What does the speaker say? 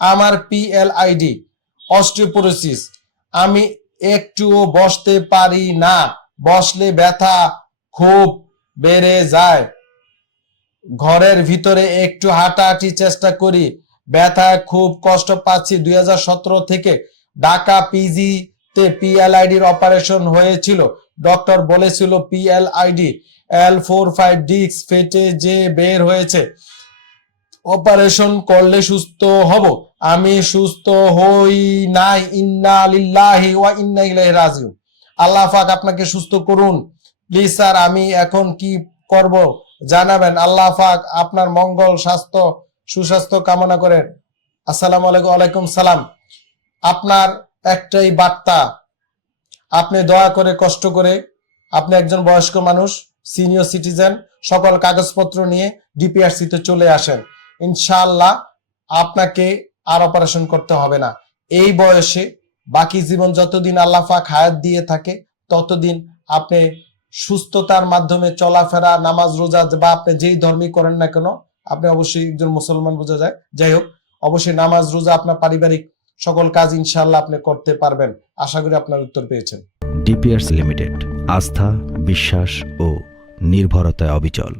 আমার PLID osteoporosis, আমি একটুও বসতে পারি না, বসলে ব্যথা খুব বেড়ে যায়, ঘরের ভিতরে একটু হাঁটাহাঁটি চেষ্টা করি, ব্যথায় খুব কষ্ট পাচ্ছি। 2017 থেকে ঢাকা PG তে PLID-র অপারেশন হয়েছিল। ডক্টর বলেছিল PLID L4-5 ডিস্ক ফেটে যে বের হয়েছে, অপারেশন করলে সুস্থ হব। আমি সুস্থ হই নাই। ইন্না লিল্লাহি ওয়া ইন্না ইলাইহি রাজিউন। আল্লাহ পাক আপনাকে সুস্থ করুন। প্লিজ স্যার, আমি এখন কি করব জানাবেন। আল্লাহ পাক আপনার মঙ্গল স্বাস্থ্য সুস্বাস্থ্য কামনা করেন। আসসালামু আলাইকুম। ওয়ালাইকুম সালাম। আপনার একটাই বার্তা, আপনি দয়া করে কষ্ট করে, আপনি একজন বয়স্ক মানুষ, সিনিয়র সিটিজেন, সকল কাগজপত্র নিয়ে ডিপিআরসিতে চলে আসেন। ইনশাআল্লাহ আপনাকে আর অপারেশন করতে হবে না। এই বয়সে বাকি জীবন যতদিন আল্লাহ পাক হায়াত দিয়ে থাকে ততদিন আপনি সুস্থতার মাধ্যমে চলাফেরা, নামাজ রোজা বা আপনি যেই ধর্মই করেন না কেন, আপনি অবশ্যই একজন মুসলমান বোঝা যায়। যাই হোক, অবশ্যই নামাজ রোজা আপনার পারিবারিক সকল কাজ ইনশাআল্লাহ আপনি করতে পারবেন। আশা করি আপনার উত্তর পেয়েছেন। ডিপিআরস লিমিটেড, আস্থা, বিশ্বাস ও নির্ভরতায় অবিচল।